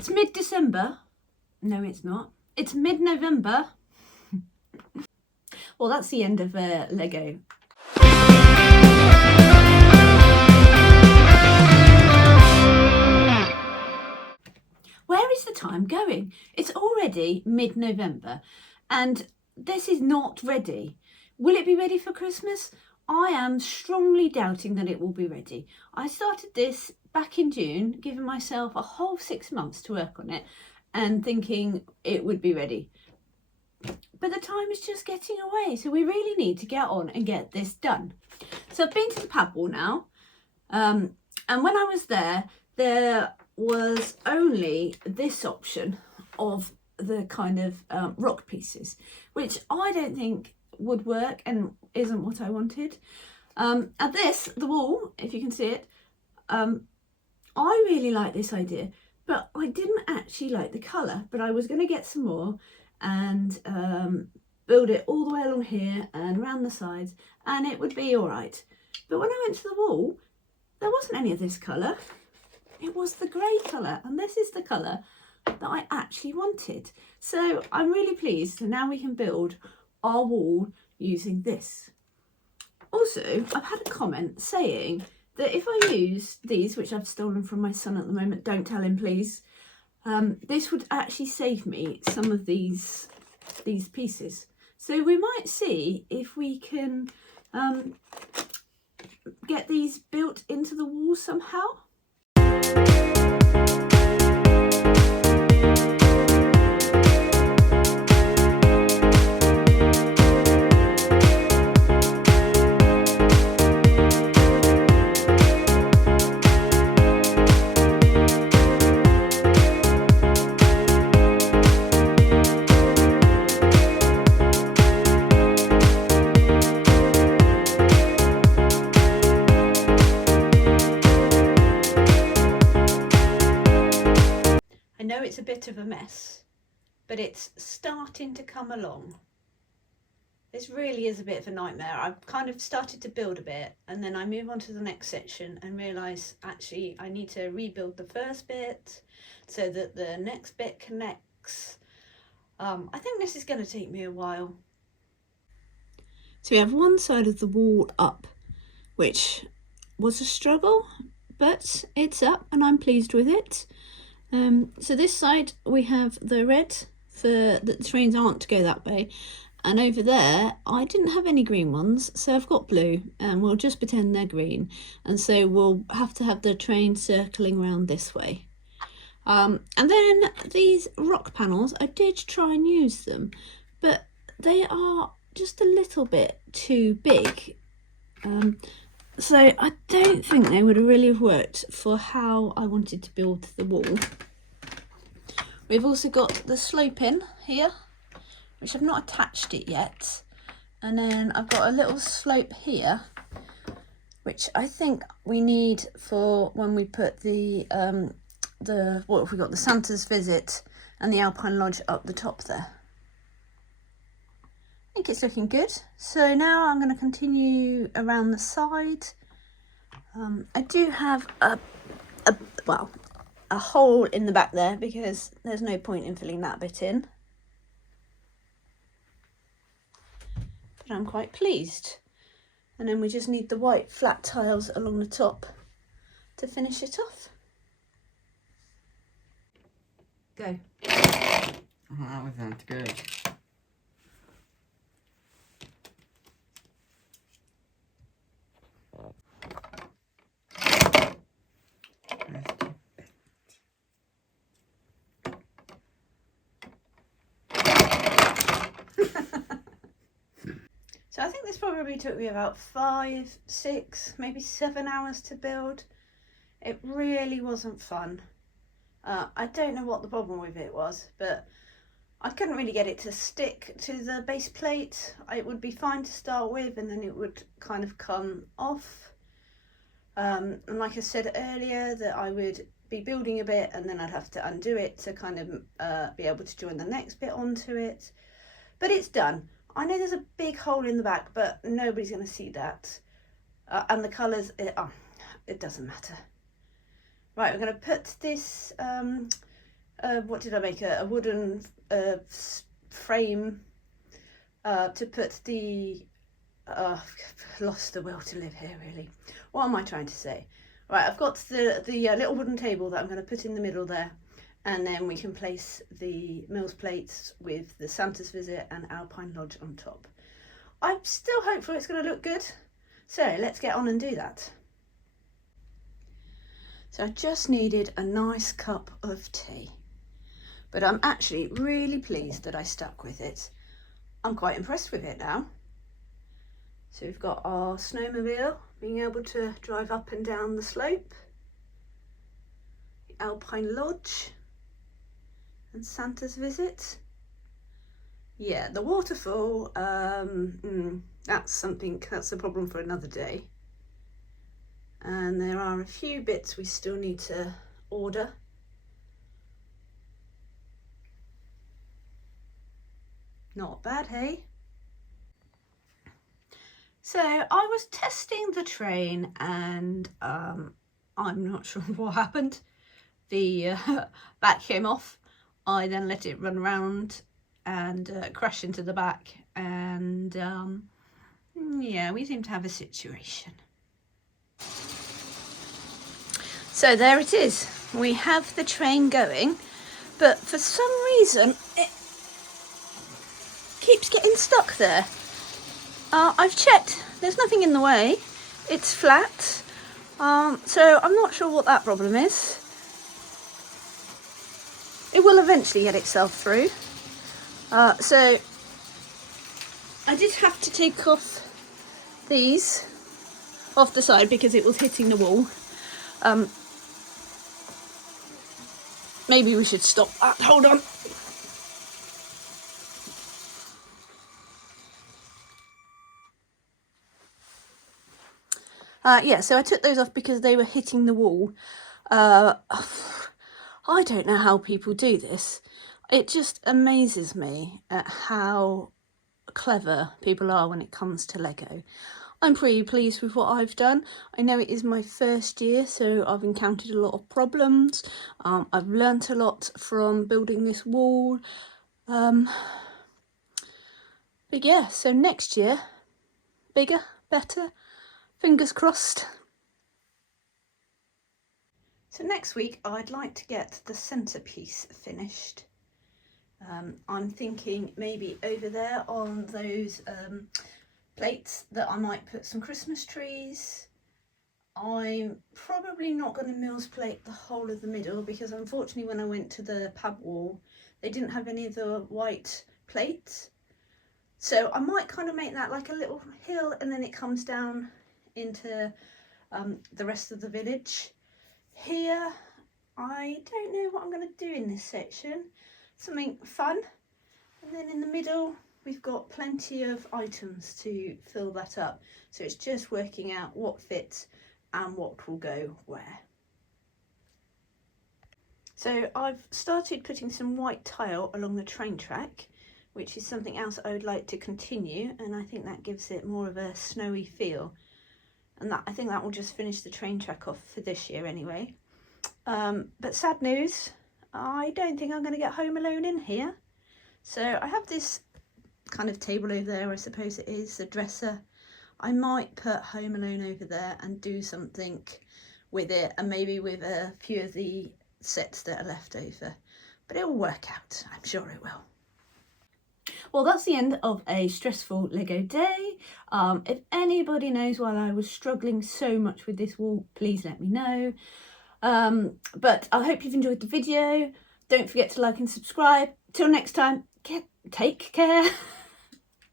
It's mid-December. No, it's not. It's mid-November. Well, that's the end of Lego. Where is the time going? It's already mid-November and this is not ready. Will it be ready for Christmas? I am strongly doubting that it will be ready. I started this back in June, giving myself a whole 6 months to work on it and thinking it would be ready. But the time is just getting away, so we really need to get on and get this done. So I've been to the Padwall now, and when I was there was only this option of the kind of rock pieces, which I don't think would work and isn't what I wanted. And this, the wall, if you can see it, I really like this idea, but I didn't actually like the colour, but I was going to get some more and build it all the way along here and around the sides and it would be all right. But when I went to the wall, there wasn't any of this colour. It was the grey colour, and this is the colour that I actually wanted. So I'm really pleased. Now we can build our wall using this. Also, I've had a comment saying that if I use these, which I've stolen from my son at the moment, don't tell him please, this would actually save me some of these pieces. So we might see if we can get these built into the wall somehow. I know it's a bit of a mess, but it's starting to come along. This really is a bit of a nightmare. I've kind of started to build a bit and then I move on to the next section and realise actually I need to rebuild the first bit so that the next bit connects. I think this is going to take me a while. So we have one side of the wall up, which was a struggle, but it's up and I'm pleased with it. So this side we have the red for that the trains aren't to go that way, and over there I didn't have any green ones, so I've got blue and we'll just pretend they're green, and so we'll have to have the train circling around this way. And then these rock panels, I did try and use them, but they are just a little bit too big. So I don't think they would really have worked for how I wanted to build the wall. We've also got the sloping here, which I've not attached it yet. And then I've got a little slope here, which I think we need for when we put the what have we got, the Santa's Visit and the Alpine Lodge up the top there. I think it's looking good. So now I'm going to continue around the side. I do have a hole in the back there because there's no point in filling that bit in. But I'm quite pleased. And then we just need the white flat tiles along the top to finish it off. Go. Oh, that wasn't good. So I think this probably took me about 5, 6, maybe 7 hours to build. It really wasn't fun. I don't know what the problem with it was, but I couldn't really get it to stick to the base plate. It would be fine to start with and then it would kind of come off. And like I said earlier, that I would be building a bit and then I'd have to undo it to kind of be able to join the next bit onto it. But it's done. I know there's a big hole in the back, but nobody's going to see that. And the colours, it doesn't matter. Right, we're going to put this what did I make? A wooden frame to put the... I've lost the will to live here, really. What am I trying to say? Right, I've got the little wooden table that I'm going to put in the middle there, and then we can place the Mills plates with the Santa's Visit and Alpine Lodge on top. I'm still hopeful it's going to look good, so let's get on and do that. So I just needed a nice cup of tea, but I'm actually really pleased that I stuck with it. I'm quite impressed with it now. So we've got our snowmobile being able to drive up and down the slope, the Alpine Lodge and Santa's Visit. Yeah, the waterfall, that's a problem for another day. And there are a few bits we still need to order. Not bad, hey? So I was testing the train and I'm not sure what happened. The back came off. I then let it run around and crash into the back, and yeah, we seem to have a situation. So there it is. We have the train going, but for some reason it keeps getting stuck there. I've checked, there's nothing in the way, it's flat, so I'm not sure what that problem is. It will eventually get itself through. So I did have to take off these off the side because it was hitting the wall. Maybe we should stop that, hold on. Yeah, so I took those off because they were hitting the wall. I don't know how people do this. It just amazes me at how clever people are when it comes to Lego. I'm pretty pleased with what I've done. I know it is my first year, so I've encountered a lot of problems. I've learnt a lot from building this wall. But yeah, so next year, bigger, better. Fingers crossed. So next week I'd like to get the centrepiece finished. I'm thinking maybe over there on those plates that I might put some Christmas trees. I'm probably not going to Mills plate the whole of the middle because unfortunately when I went to the pub wall they didn't have any of the white plates. So I might kind of make that like a little hill and then it comes down into the rest of the village. Here, I don't know what I'm going to do in this section. Something fun. And then in the middle, we've got plenty of items to fill that up. So it's just working out what fits and what will go where. So I've started putting some white tile along the train track, which is something else I would like to continue. And I think that gives it more of a snowy feel. And I think that will just finish the train track off for this year anyway. But sad news, I don't think I'm going to get Home Alone in here. So I have this kind of table over there, I suppose it is, a dresser. I might put Home Alone over there and do something with it, and maybe with a few of the sets that are left over. But it will work out, I'm sure it will. Well, that's the end of a stressful Lego day. If anybody knows why I was struggling so much with this wall, please let me know. But I hope you've enjoyed the video. Don't forget to like and subscribe. Till next time, take care.